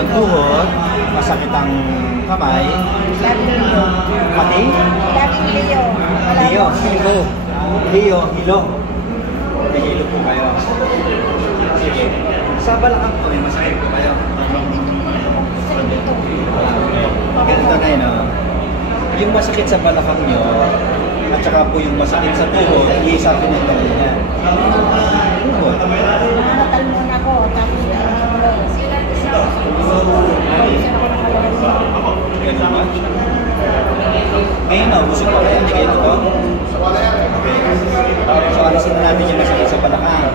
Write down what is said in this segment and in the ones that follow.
ang tuhod, masakit ang kamay, pati? Leo. Leo, hilo. May hilo po kayo. Sige. Sa balakang po, may masakit po kayo. Ganito na yun, no? Yung masakit sa balakang nyo, at saka po yung masakit sa tuhod, iisapin nyo talaga yan. Tuhod. Nakatalmon ako, tapos Ganun ba? Ngayon na, busog pa kayo, hindi kayo ito? Okay. So, alisin na natin yung masakit sa balakang.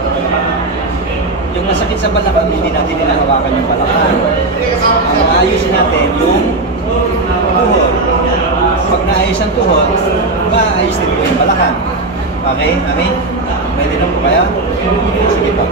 Yung masakit sa balakang, hindi natin hinahawakan yung balakang. Ang ayusin natin yung tuhod. Pag naayos ang tuhod, maayos din po yung balakang. Okay, Mami? May dinom po kaya? Sige pa.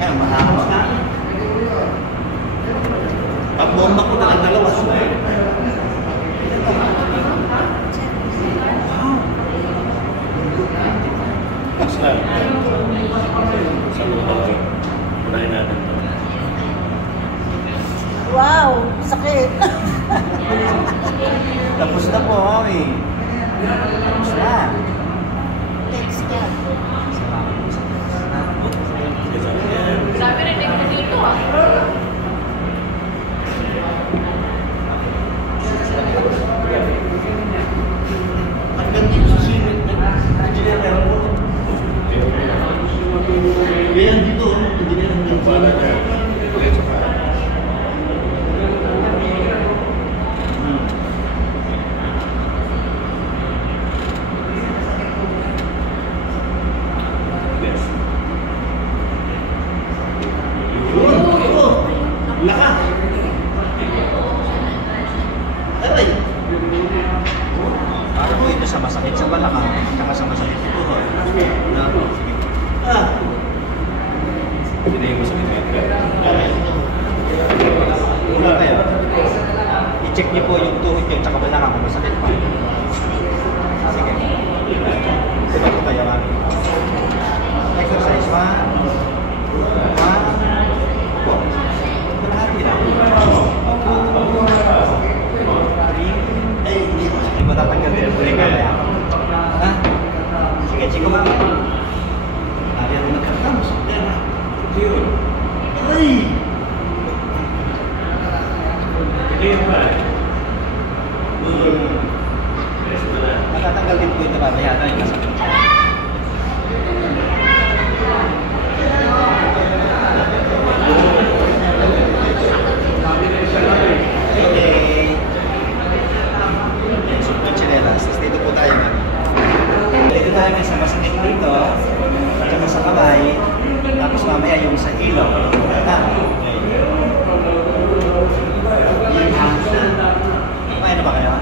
Yan, mahapos na. Pagbomba ko na ang dalawa. wow, sakit. Tapos na po, Mami. Tapos na. Text ka. Sabi rin ko dito ah. Hanggang dito sa sinit. Engineer meron po. Ganyan dito, engineer hanggang pala na. Laka! Aray! Para po ito sa masakit sa balakang at sa masakit sa tuhod. Hindi na yung masakit sa una kayo. I-check niyo po yung tuhod niyo at balakang kung masakit pa. Sige. Diba po tayo kami? Exercise 1. Matatanggal din ang break kaya. Ha? Sige, chiko mami. Ari ang nagkatamos. Yun. Ay! Hindi yung ba? Matatanggal din po ito mamaya. Ano yung masakit? Sa masakit dito, at saka sa kamay, tapos mamaya yung sa ilaw. Kumain na ba kayo?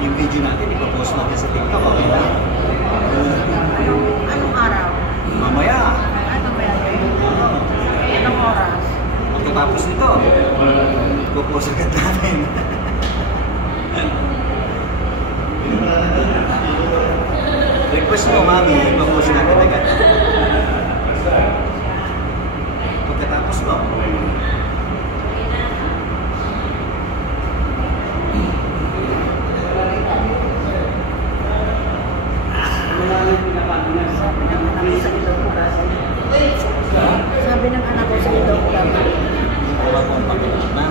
Yung video natin, ipapost natin sa TikTok, okay na? Anong araw? Mamaya. Ano ba yan? Anong oras? Pagkatapos nito, ipapost agad natin. Request mo, Mami, ipapost natin agad. Pagkatapos mo. Sabi ng anak ko sa ito, Wala pong pag-inom na.